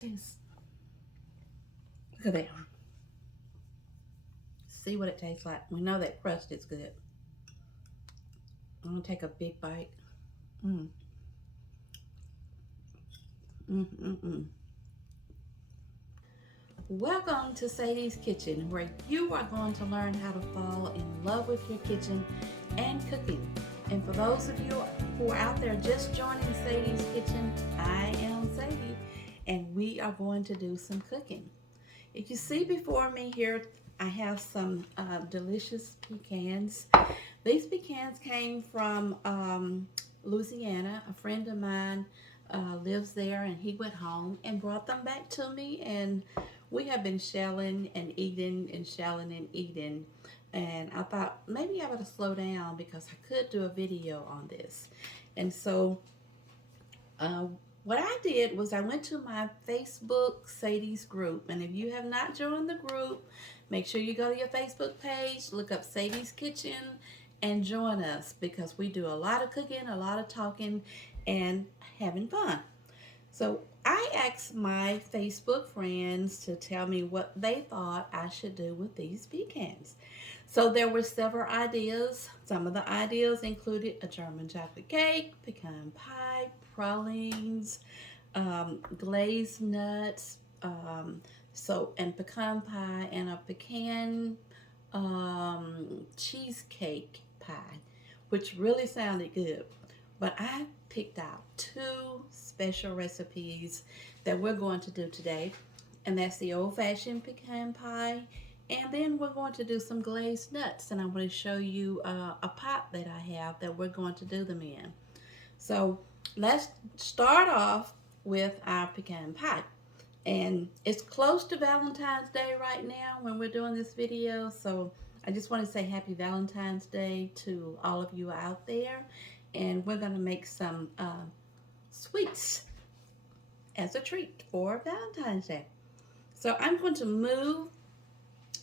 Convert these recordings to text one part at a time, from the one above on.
Yes. Look at that. See what it tastes like. We know that crust is good. I'm gonna take a big bite. Mm. Mm. Welcome to Sadie's Kitchen, where you are going to learn how to fall in love with your kitchen and cooking. And for those of you who are out there just joining Sadie's Kitchen, I am Sadie, and we are going to do some cooking. If you see before me here, I have some delicious pecans. These pecans came from Louisiana. A friend of mine lives there, and he went home and brought them back to me, and we have been shelling and eating and shelling and eating. And I thought maybe I better slow down because I could do a video on this. And so uh, what I did was I went to my Facebook Sadie's group. And if you have not joined the group, make sure you go to your Facebook page, look up Sadie's Kitchen, and join us because we do a lot of cooking, a lot of talking, and having fun. So I asked my Facebook friends to tell me what they thought I should do with these pecans. So there were several ideas. Some of the ideas included a German chocolate cake, pecan pie, pralines, glazed nuts, and pecan pie, and a pecan cheesecake pie, which really sounded good. But I picked out two special recipes that we're going to do today, and that's the old-fashioned pecan pie, and then we're going to do some glazed nuts, and I'm going to show you a pot that I have that we're going to do them in. So let's start off with our pecan pie. And it's close to Valentine's Day right now when we're doing this video, so I just want to say happy Valentine's Day to all of you out there. And we're going to make some sweets as a treat for Valentine's Day. So I'm going to move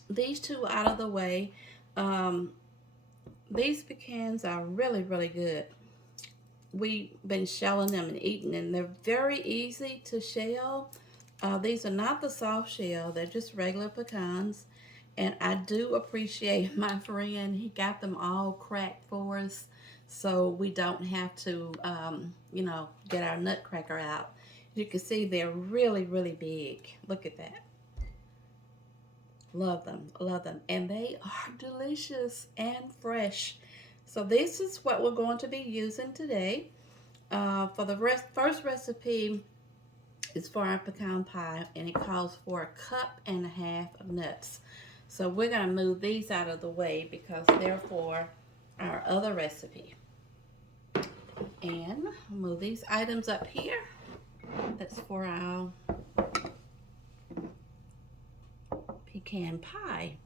these two out of the way. These pecans are really, really good. We've been shelling them and eating, and they're very easy to shell. These are not the soft shell, they're just regular pecans. And I do appreciate my friend, he got them all cracked for us so we don't have to, get our nutcracker out. You can see they're really, really big. Look at that. Love them, love them. And they are delicious and fresh. So this is what we're going to be using today. For the first recipe is for our pecan pie, and it calls for 1.5 cups of nuts. So we're going to move these out of the way because they're for our other recipe. And move these items up here. That's for our pecan pie.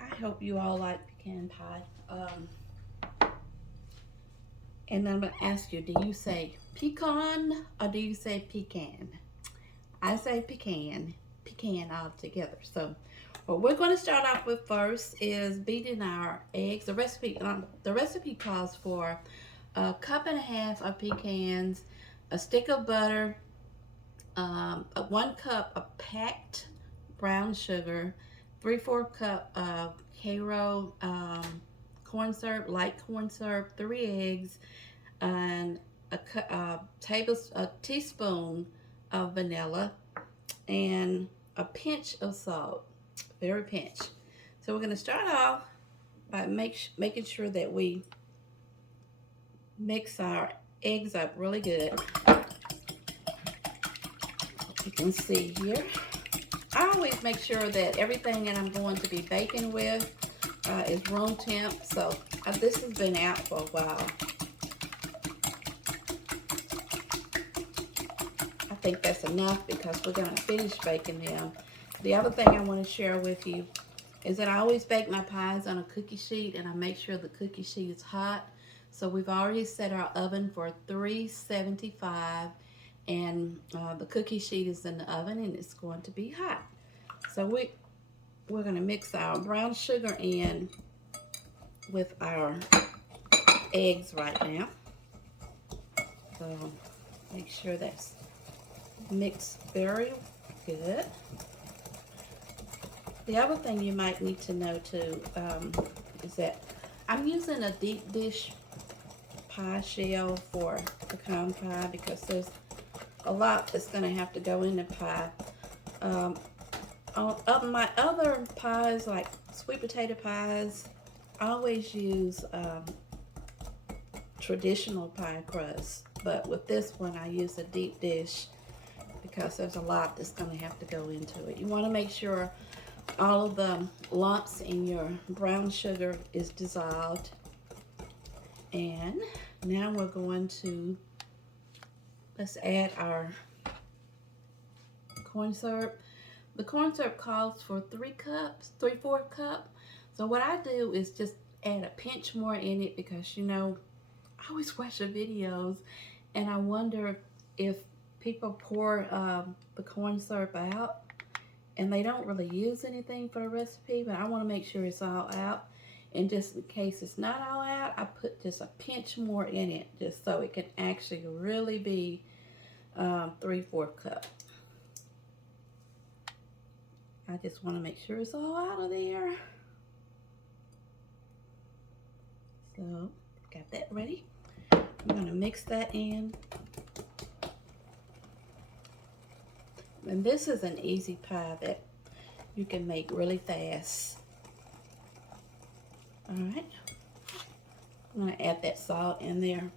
I hope you all like pecan pie. And I'm going to ask you, do you say pecan or do you say pecan? I say pecan all together. So what we're going to start off with first is beating our eggs. The recipe calls for 1.5 cups of pecans, a stick of butter, 1 cup of packed brown sugar, 3/4 cup of Karo corn syrup, light corn syrup, 3 eggs, and a teaspoon of vanilla, and a pinch of salt, very pinch. So we're going to start off by making sure that we mix our eggs up really good. You can see here, I always make sure that everything that I'm going to be baking with is room temp. So this has been out for a while. I think that's enough because we're going to finish baking them. The other thing I want to share with you is that I always bake my pies on a cookie sheet, and I make sure the cookie sheet is hot. So we've already set our oven for 375, and the cookie sheet is in the oven and it's going to be hot. So we're going to mix our brown sugar in with our eggs right now. So make sure that's mix very good. The other thing you might need to know too is that I'm using a deep dish pie shell for pecan pie because there's a lot that's going to have to go in the pie. On my other pies, like sweet potato pies, I always use traditional pie crust, but with this one I use a deep dish because there's a lot that's going to have to go into it. You want to make sure all of the lumps in your brown sugar is dissolved. And now we're going to, let's add our corn syrup. The corn syrup calls for 3/4 cup. So what I do is just add a pinch more in it because, you know, I always watch the videos and I wonder if people pour the corn syrup out and they don't really use anything for the recipe, but I want to make sure it's all out. And just in case it's not all out, I put just a pinch more in it just so it can actually really be 3/4 cup. I just want to make sure it's all out of there. So, got that ready. I'm going to mix that in. And this is an easy pie that you can make really fast. Alright. I'm going to add that salt in there.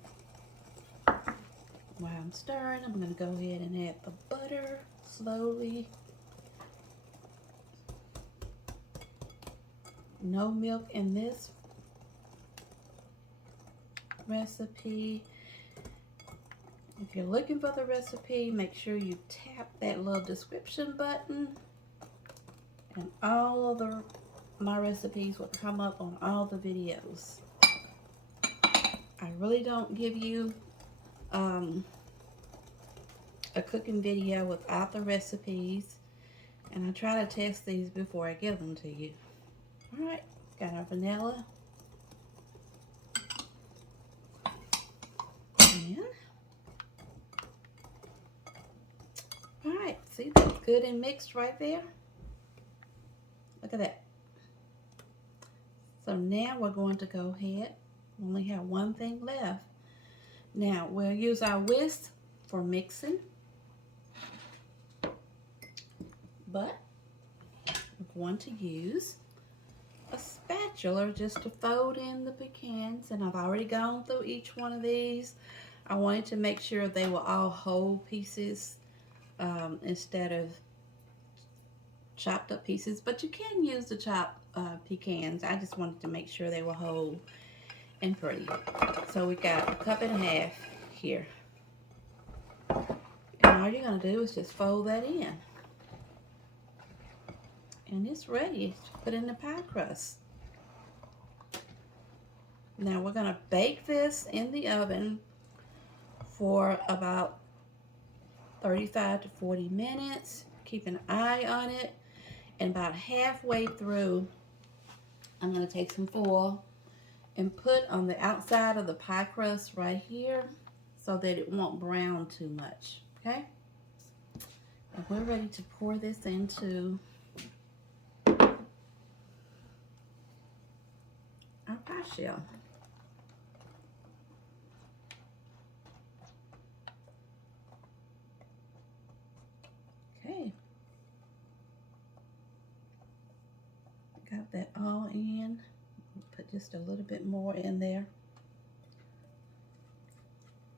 While I'm stirring, I'm going to go ahead and add the butter slowly. No milk in this recipe. If you're looking for the recipe, make sure you tap that little description button, and all of my recipes will come up on all the videos. I really don't give you a cooking video without the recipes, and I try to test these before I give them to you. Alright, got our vanilla. And alright, see, that's good and mixed right there. Look at that. So now we're going to go ahead. We only have one thing left. Now we'll use our whisk for mixing. But we're going to use a spatula just to fold in the pecans, and I've already gone through each one of these. I wanted to make sure they were all whole pieces instead of chopped up pieces, but you can use the chopped pecans. I just wanted to make sure they were whole and pretty. So we got 1.5 cups here, and all you're going to do is just fold that in. And it's ready to put in the pie crust. Now we're going to bake this in the oven for about 35 to 40 minutes. Keep an eye on it. And about halfway through, I'm going to take some foil and put on the outside of the pie crust right here so that it won't brown too much. Okay? And we're ready to pour this into our pie shell. Okay. Got that all in. Put just a little bit more in there.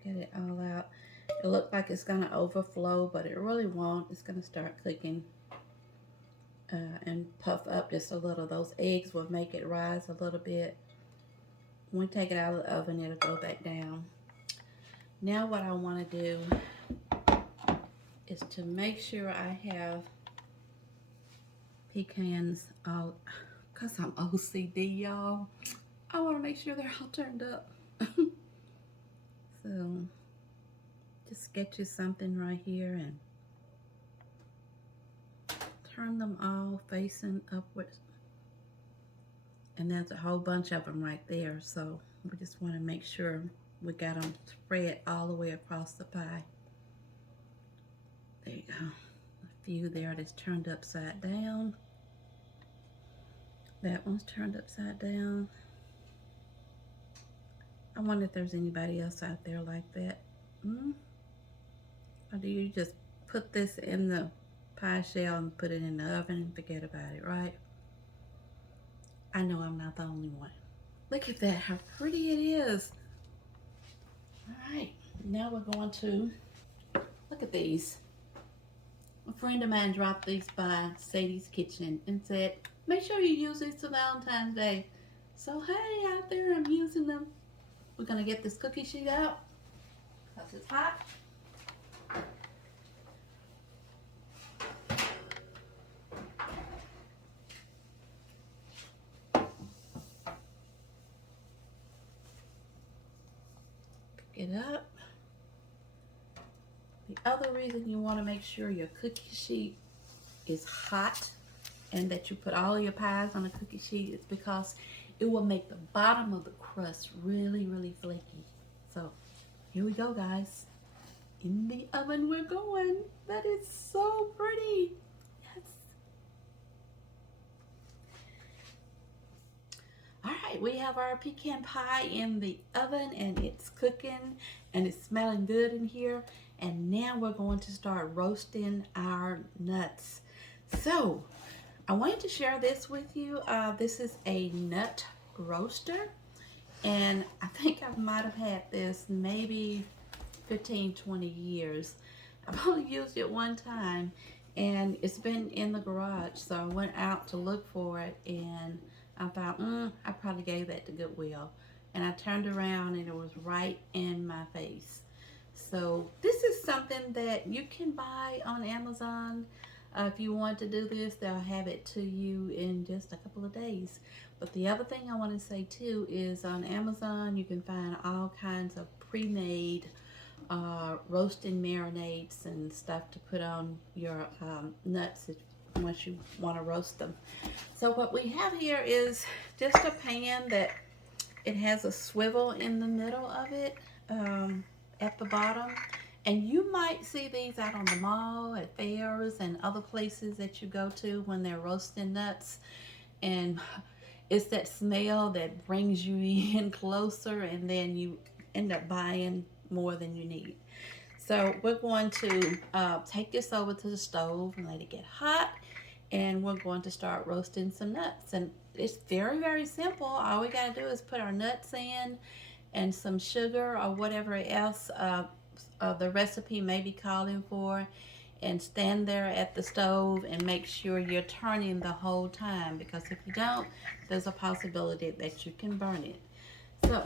Get it all out. It looks like it's going to overflow, but it really won't. It's going to start cooking and puff up just a little. Those eggs will make it rise a little bit. When we take it out of the oven, it'll go back down. Now what I want to do is to make sure I have pecans all, because I'm OCD, y'all. I want to make sure they're all turned up. So just get you something right here and turn them all facing upwards. And there's a whole bunch of them right there, so we just want to make sure we got them spread all the way across the pie. There you go. A few there that's turned upside down. That one's turned upside down. I wonder if there's anybody else out there like that. Or do you just put this in the pie shell and put it in the oven and forget about it, right? I know I'm not the only one. Look at that, how pretty it is. All right, now we're going to, look at these. A friend of mine dropped these by Sadie's Kitchen and said, make sure you use these for Valentine's Day. So hey, out there, I'm using them. We're gonna get this cookie sheet out because it's hot. Pick it up. The other reason you want to make sure your cookie sheet is hot and that you put all your pies on a cookie sheet is because it will make the bottom of the crust really, really flaky. So here we go, guys. In the oven we're going. That is so pretty. Yes. All right, we have our pecan pie in the oven and it's cooking and it's smelling good in here. And now we're going to start roasting our nuts. So I wanted to share this with you. This is a nut roaster, and I think I might have had this maybe 15-20 years. I've only used it one time and it's been in the garage, so I went out to look for it and I thought I probably gave that to Goodwill, and I turned around and it was right in my face. So this is something that you can buy on Amazon. If you want to do this, they'll have it to you in just a couple of days. But the other thing I want to say too is on Amazon you can find all kinds of pre-made roasting marinades and stuff to put on your nuts once you want to roast them. So what we have here is just a pan that it has a swivel in the middle of it at the bottom. And you might see these out on the mall, at fairs, and other places that you go to when they're roasting nuts. And it's that smell that brings you in closer, and then you end up buying more than you need. So we're going to take this over to the stove and let it get hot. And we're going to start roasting some nuts. And it's very, very simple. All we got to do is put our nuts in and some sugar or whatever else the recipe may be calling for, and stand there at the stove and make sure you're turning the whole time, because if you don't, there's a possibility that you can burn it. So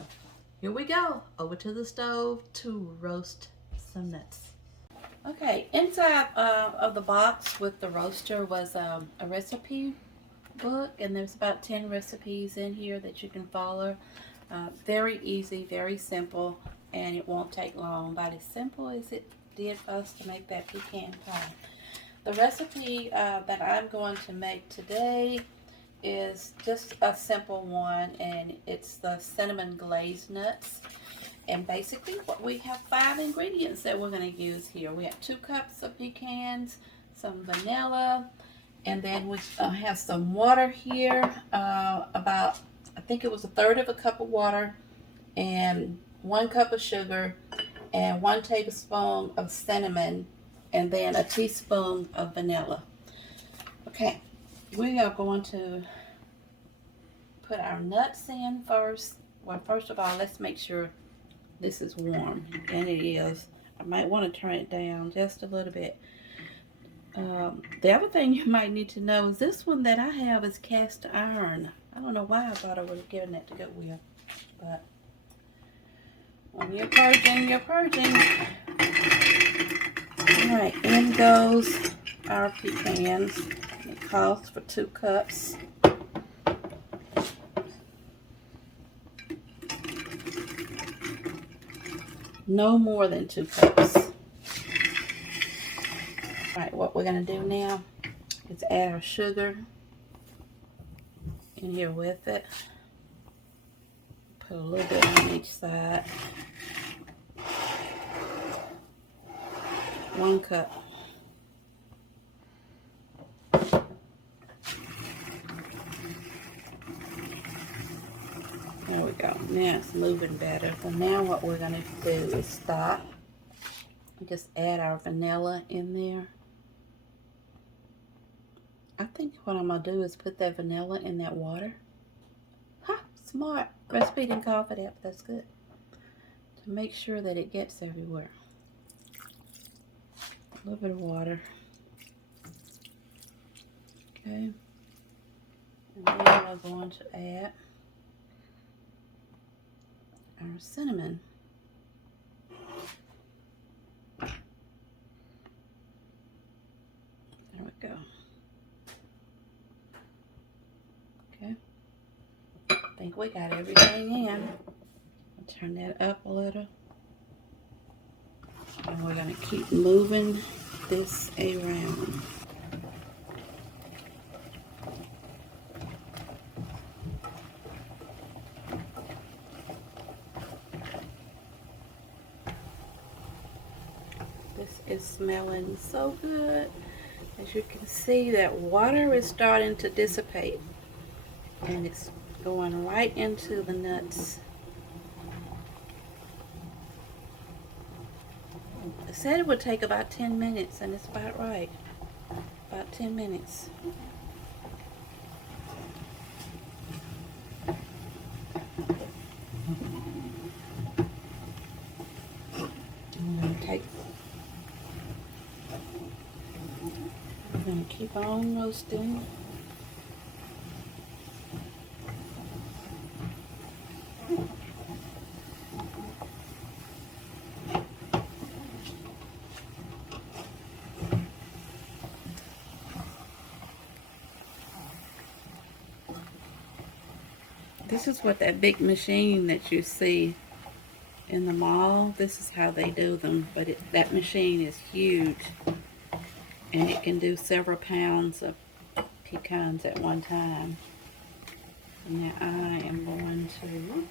here we go, over to the stove to roast some nuts. Okay, inside of the box with the roaster was a recipe book, and there's about 10 recipes in here that you can follow. Very easy, very simple, and it won't take long, about as simple as it did for us to make that pecan pie. The recipe that I'm going to make today is just a simple one, and it's the cinnamon glazed nuts. And basically we have 5 ingredients that we're going to use here. We have 2 cups of pecans, some vanilla, and then we have some water here, about, I think it was 1/3 of a cup of water, and 1 cup of sugar, and 1 tablespoon of cinnamon, and then a teaspoon of vanilla. Okay, we are going to put our nuts in first. Well, first of all, let's make sure this is warm, and it is. I might want to turn it down just a little bit. The other thing you might need to know is this one that I have is cast iron. I don't know why I thought I would have given that to Goodwill, but when you're purging, you're purging. Alright, in goes our pecans. It calls for 2 cups. No more than 2 cups. Alright, what we're going to do now is add our sugar in here with it. Put a little bit on each side. 1 cup. Now it's moving better. So now what we're going to do is stop. Just add our vanilla in there. I think what I'm going to do is put that vanilla in that water. Ha! Smart. Recipe didn't call for that, but that's good. To make sure that it gets everywhere. A little bit of water. Okay. And then we're going to add our cinnamon. There we go. Okay. I think we got everything in. I'll turn that up a little. And we're going to keep moving this around. This is smelling so good. As you can see, that water is starting to dissipate. And it's going right into the nuts. I said it would take about 10 minutes, and it's about right. About 10 minutes. We're going to keep on roasting. This is what that big machine that you see in the mall, this is how they do them, but that machine is huge, and it can do several pounds of pecans at one time. Now I am going to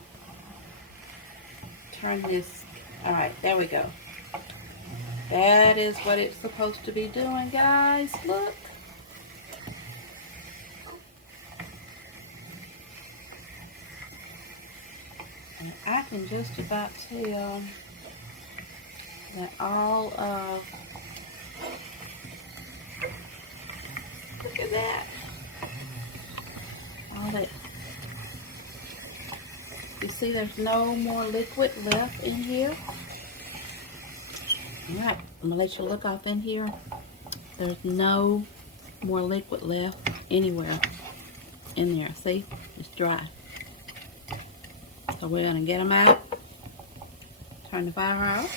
turn this, alright, there we go. That is what it's supposed to be doing, guys, look. And I can just about tell that all of, look at that, all that, you see there's no more liquid left in here. Alright, I'm going to let you look off in here. There's no more liquid left anywhere in there, see, it's dry. So we're going to get them out, turn the fire off.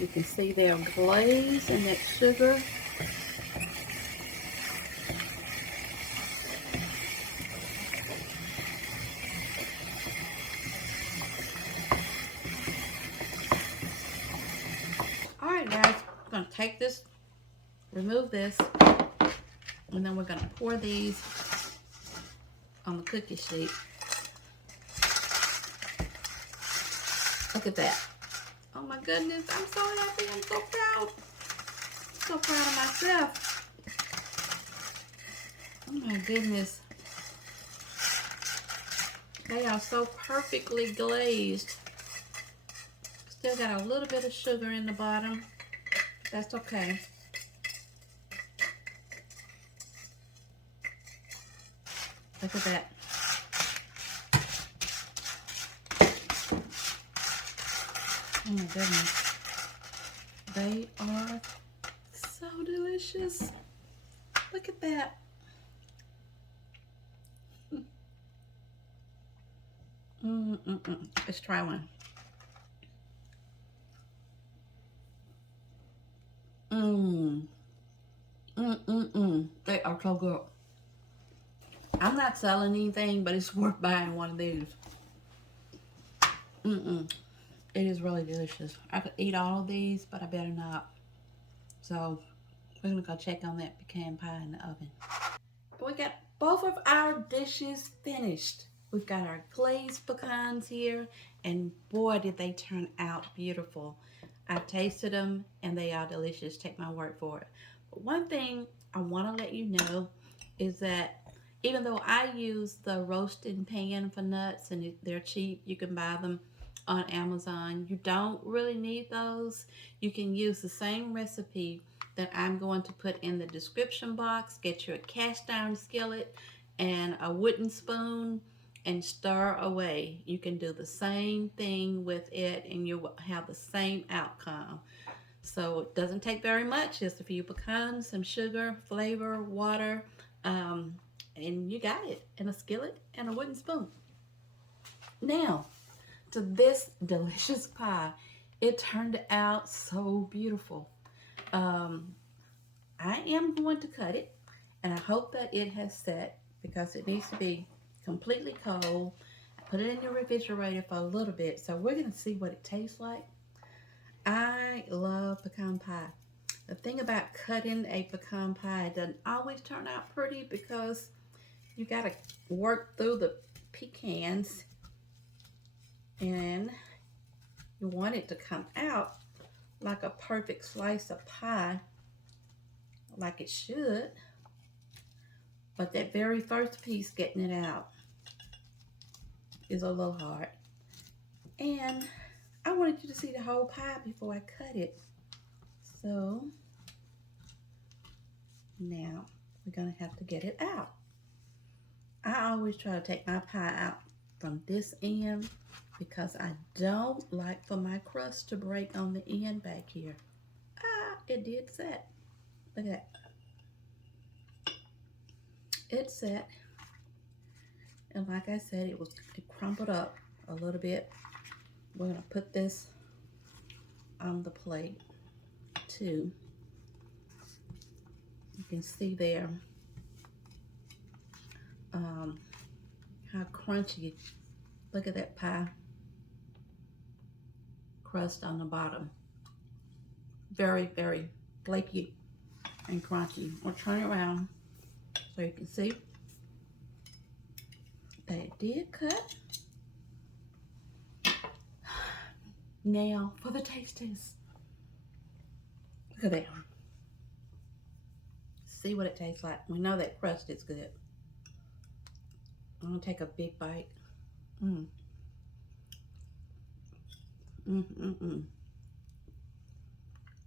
You can see they're glazed in that sugar. Alright guys, we're going to take this, remove this, and then we're going to pour these on the cookie sheet. Look at that. Oh my goodness, I'm so happy, I'm so proud. So proud of myself. Oh my goodness. They are so perfectly glazed. Still got a little bit of sugar in the bottom. That's okay. Look at that. Oh my goodness. They are so delicious. Look at that. Let's try one. They are so good. I'm not selling anything, but it's worth buying one of these. It is really delicious. I could eat all of these, but I better not. So we're gonna go check on that pecan pie in the oven. We got both of our dishes finished. We've got our glazed pecans here, and boy, did they turn out beautiful. I tasted them, and they are delicious. Take my word for it. One thing I want to let you know is that even though I use the roasting pan for nuts and they're cheap, you can buy them on Amazon. You don't really need those. You can use the same recipe that I'm going to put in the description box. Get your cast iron skillet and a wooden spoon and stir away. You can do the same thing with it and you will have the same outcome. So it doesn't take very much, just a few pecans, some sugar, flavor, water, um, and you got it in a skillet and a wooden spoon. Now, to this delicious pie. It turned out so beautiful. Um, I am going to cut it, and I hope that it has set because it needs to be completely cold. I put it in the refrigerator for a little bit, so we're going to see what it tastes like. I love pecan pie. The thing about cutting a pecan pie, it doesn't always turn out pretty because you got to work through the pecans and you want it to come out like a perfect slice of pie, like it should. But that very first piece, getting it out, is a little hard. And I wanted you to see the whole pie before I cut it. So now we're gonna have to get it out. I always try to take my pie out from this end because I don't like for my crust to break on the end back here. It did set. Look at that. It set. And like I said, it crumpled up a little bit. We're gonna put this on the plate too. You can see there how crunchy. Look at that pie crust on the bottom. Very, very flaky and crunchy. We'll turn it around so you can see that it did cut. Now for the taste test. Look at that. See what it tastes like. We know that crust is good. I'm gonna take a big bite.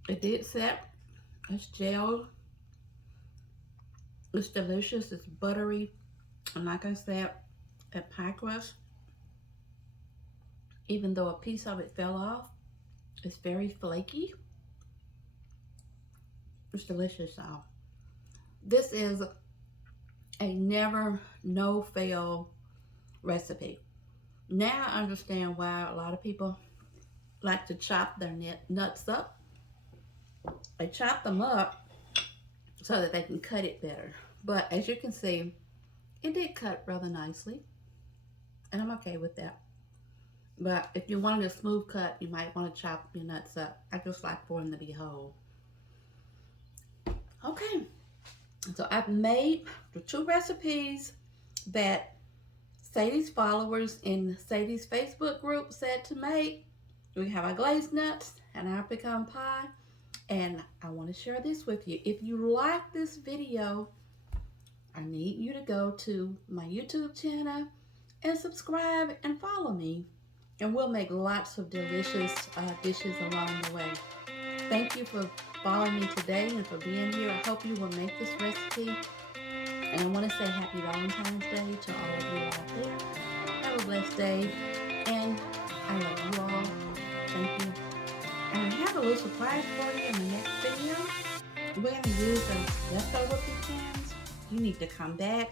It did set. It's gelled. It's delicious. It's buttery. And like I said, that pie crust, even though a piece of it fell off, it's very flaky. It's delicious, y'all. This is a never, no fail recipe. Now I understand why a lot of people like to chop their nuts up. They chop them up so that they can cut it better. But as you can see, it did cut rather nicely. And I'm okay with that. But if you wanted a smooth cut, you might want to chop your nuts up. I just like for them to be whole. Okay. So I've made the two recipes that Sadie's followers in Sadie's Facebook group said to make. We have our glazed nuts and our pecan pie. And I want to share this with you. If you like this video, I need you to go to my YouTube channel and subscribe and follow me. And we'll make lots of delicious dishes along the way. Thank you for following me today and for being here. I hope you will make this recipe. And I want to say happy Valentine's Day to all of you out there. Have a blessed day. And I love you all. Thank you. And I have a little surprise for you in the next video. We're going to use those leftover pecans. You need to come back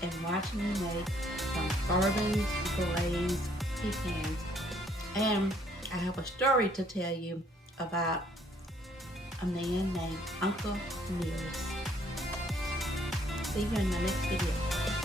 and watch me make some bourbon glazed pecans. And I have a story to tell you about a man named Uncle News. See you in the next video.